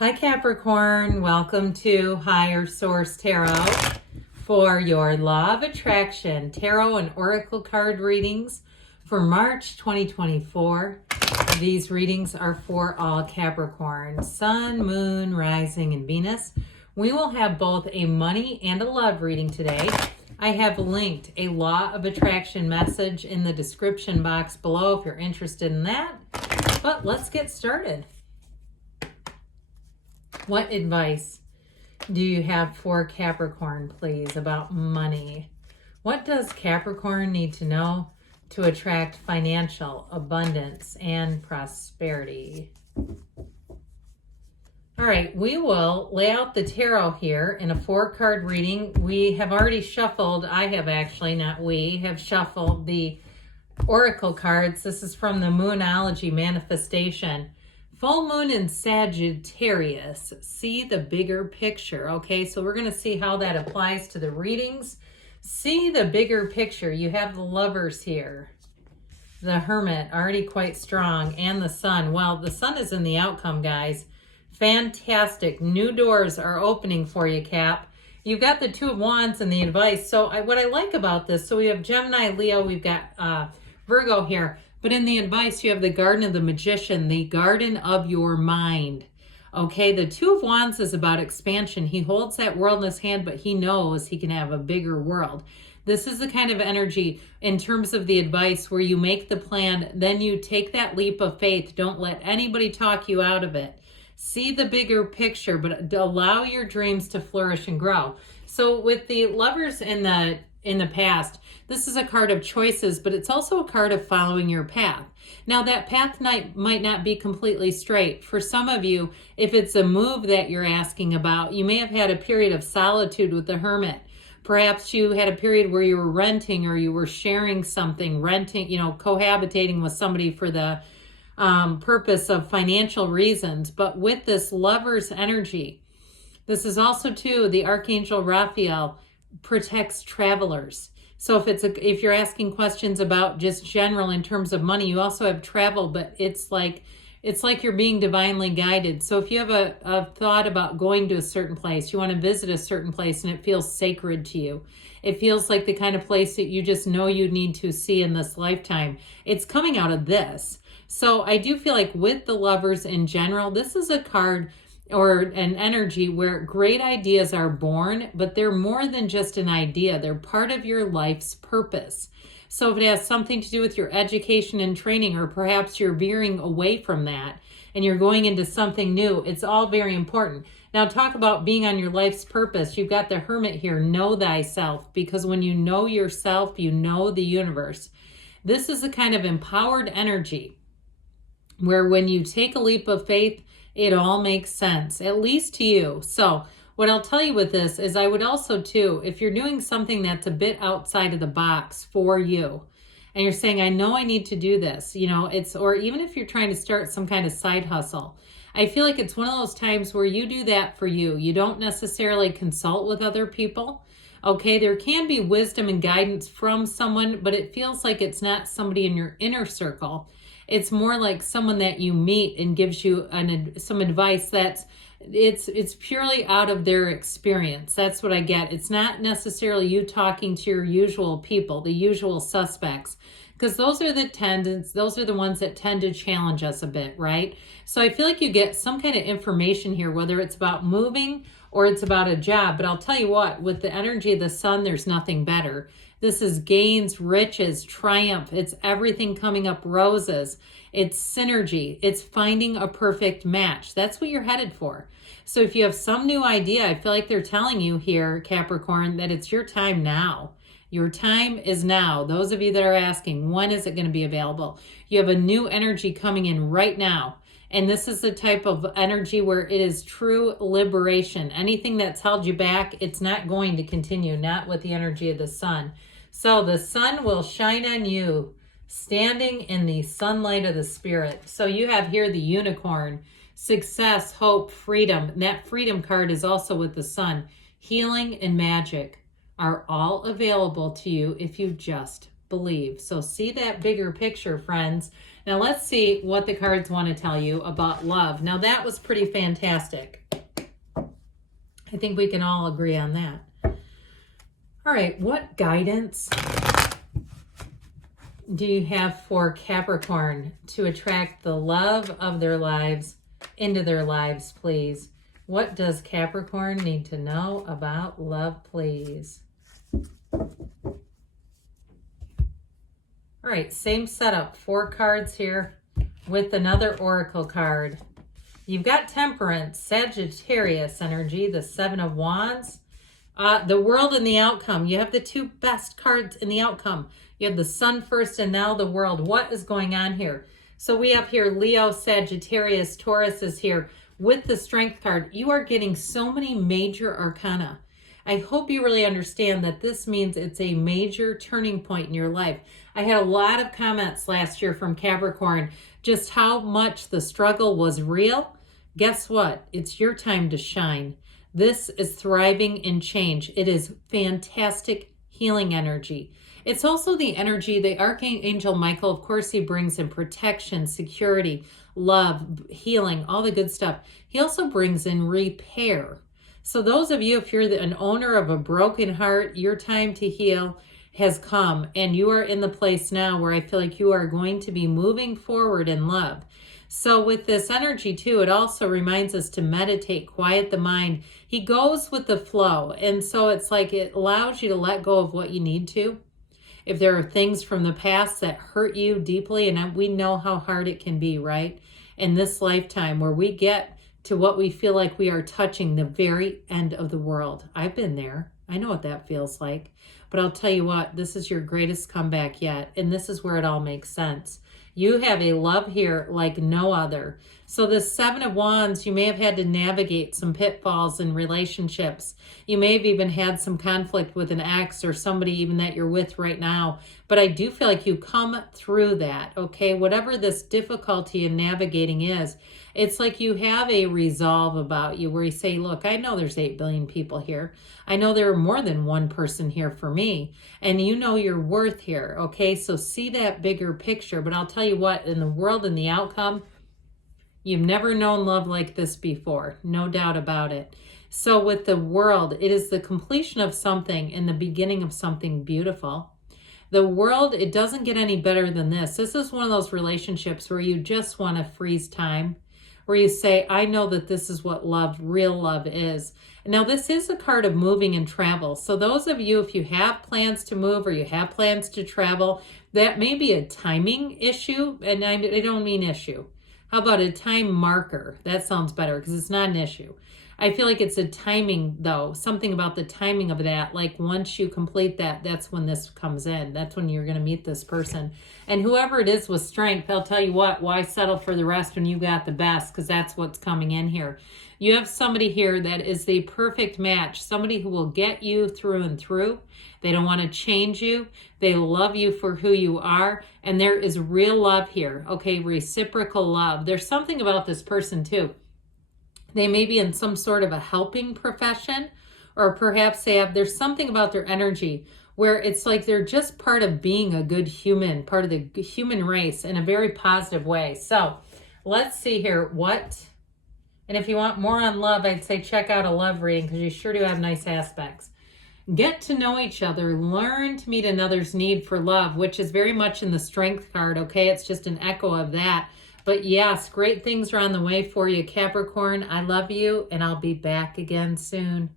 Hi Capricorn, welcome to Higher Source Tarot for your Law of Attraction Tarot and Oracle card readings for March 2024. These readings are for all Capricorn, Sun, Moon, Rising, and Venus. We will have both a money and a love reading today. I have linked a Law of Attraction message in the description box below if you're interested in that. But let's get started. What advice do you have for Capricorn, please, about money? What does Capricorn need to know to attract financial abundance and prosperity? All right, we will lay out the tarot here in a 4-card reading. We have already shuffled, I have actually, not we, have shuffled the Oracle cards. This is from the Moonology Manifestation. Full moon in Sagittarius. See the bigger picture. Okay, so we're going to see how that applies to the readings. See the bigger picture. You have the Lovers here. The Hermit, already quite strong. And the Sun. Well, the Sun is in the outcome, guys. Fantastic. New doors are opening for you, Cap. You've got the Two of Wands and the advice. So what I like about this, so we have Gemini, Leo, we've got Virgo here. But in the advice, you have the Garden of the Magician, the garden of your mind. Okay, the Two of Wands is about expansion. He holds that world in his hand, but he knows he can have a bigger world. This is the kind of energy in terms of the advice where you make the plan, then you take that leap of faith. Don't let anybody talk you out of it. See the bigger picture, but allow your dreams to flourish and grow. So with the Lovers in the past, this is a card of choices, but it's also a card of following your path. Now, that path might not be completely straight. For some of you, if it's a move that you're asking about, you may have had a period of solitude with the Hermit. Perhaps you had a period where you were renting or you were sharing something, renting, cohabitating with somebody for the purpose of financial reasons. But with this Lover's energy, this is also, too, the Archangel Raphael protects travelers. So if you're asking questions about just general in terms of money, you also have travel, but it's like you're being divinely guided. So if you have a thought about going to a certain place, you want to visit a certain place and it feels sacred to you, it feels like the kind of place that you just know you need to see in this lifetime, it's coming out of this. So I do feel like with the Lovers in general, this is a card or an energy where great ideas are born, but they're more than just an idea. They're part of your life's purpose. So if it has something to do with your education and training, or perhaps you're veering away from that and you're going into something new, it's all very important. Now, talk about being on your life's purpose. You've got the Hermit here, know thyself, because when you know yourself, you know the universe. This is a kind of empowered energy where when you take a leap of faith, it all makes sense, at least to you. So what I'll tell you with this is I would also, too, if you're doing something that's a bit outside of the box for you, and you're saying, I know I need to do this, or even if you're trying to start some kind of side hustle, I feel like it's one of those times where you do that for you. You don't necessarily consult with other people. Okay, there can be wisdom and guidance from someone, but it feels like it's not somebody in your inner circle. It's more like someone that you meet and gives you some advice that's it's purely out of their experience. That's what I get. It's not necessarily you talking to your usual people, the usual suspects, because those are the ones that tend to challenge us a bit, right? So I feel like you get some kind of information here, whether it's about moving or it's about a job. But I'll tell you what, with the energy of the Sun, there's nothing better. This is gains, riches, triumph. It's everything coming up roses. It's synergy. It's finding a perfect match. That's what you're headed for. So if you have some new idea, I feel like they're telling you here, Capricorn, that it's your time now. Your time is now. Those of you that are asking, when is it going to be available? You have a new energy coming in right now. And this is the type of energy where it is true liberation. Anything that's held you back, it's not going to continue, not with the energy of the Sun. So the Sun will shine on you, standing in the sunlight of the Spirit. So you have here the Unicorn, success, hope, freedom. And that freedom card is also with the Sun. Healing and magic are all available to you if you just believe. So see that bigger picture, friends. Now let's see what the cards want to tell you about love. Now that was pretty fantastic. I think we can all agree on that. All right, what guidance do you have for Capricorn to attract the love of their lives into their lives, please? What does Capricorn need to know about love, please? All right, same setup. 4 cards here with another oracle card. You've got Temperance, Sagittarius energy, the 7 of Wands, the World and the Outcome. You have the 2 best cards in the outcome. You have the Sun first and now the World. What is going on here? So we have here Leo, Sagittarius, Taurus is here with the Strength card. You are getting so many major arcana. I hope you really understand that this means it's a major turning point in your life. I had a lot of comments last year from Capricorn, just how much the struggle was real. Guess what? It's your time to shine. This is thriving in change. It is fantastic healing energy. It's also the energy, the Archangel Michael, of course, he brings in protection, security, love, healing, all the good stuff. He also brings in repair. So those of you, if you're an owner of a broken heart, your time to heal has come, and you are in the place now where I feel like you are going to be moving forward in love. So with this energy too, it also reminds us to meditate, quiet the mind. He goes with the flow. And so it's like it allows you to let go of what you need to. If there are things from the past that hurt you deeply, and we know how hard it can be, right? In this lifetime where we get to what we feel like we are touching the very end of the world. I've been there. I know what that feels like. But I'll tell you what, this is your greatest comeback yet. And this is where it all makes sense. You have a love here like no other. So the 7 of Wands, you may have had to navigate some pitfalls in relationships. You may have even had some conflict with an ex or somebody even that you're with right now. But I do feel like you come through that, okay? Whatever this difficulty in navigating is, it's like you have a resolve about you where you say, look, I know there's 8 billion people here. I know there are more than one person here for me. And you know your worth here, okay? So see that bigger picture. But I'll tell you what, in the world and the outcome, you've never known love like this before. No doubt about it. So with the World, it is the completion of something and the beginning of something beautiful. The World, it doesn't get any better than this. This is one of those relationships where you just want to freeze time, where you say, I know that this is what love, real love is. Now, this is a card of moving and travel. So those of you, if you have plans to move or you have plans to travel, that may be a timing issue. And I don't mean issue. How about a time marker? That sounds better because it's not an issue. I feel like it's a timing, though. Something about the timing of that. Like once you complete that, that's when this comes in. That's when you're going to meet this person. And whoever it is with strength, I'll tell you what, why settle for the rest when you got the best? Because that's what's coming in here. You have somebody here that is the perfect match. Somebody who will get you through and through. They don't want to change you. They love you for who you are. And there is real love here. Okay, reciprocal love. There's something about this person too. They may be in some sort of a helping profession, or perhaps there's something about their energy where it's like they're just part of being a good human, part of the human race in a very positive way. So let's see here and if you want more on love, I'd say check out a love reading because you sure do have nice aspects. Get to know each other, learn to meet another's need for love, which is very much in the Strength card, okay? It's just an echo of that. But yes, great things are on the way for you, Capricorn. I love you, and I'll be back again soon.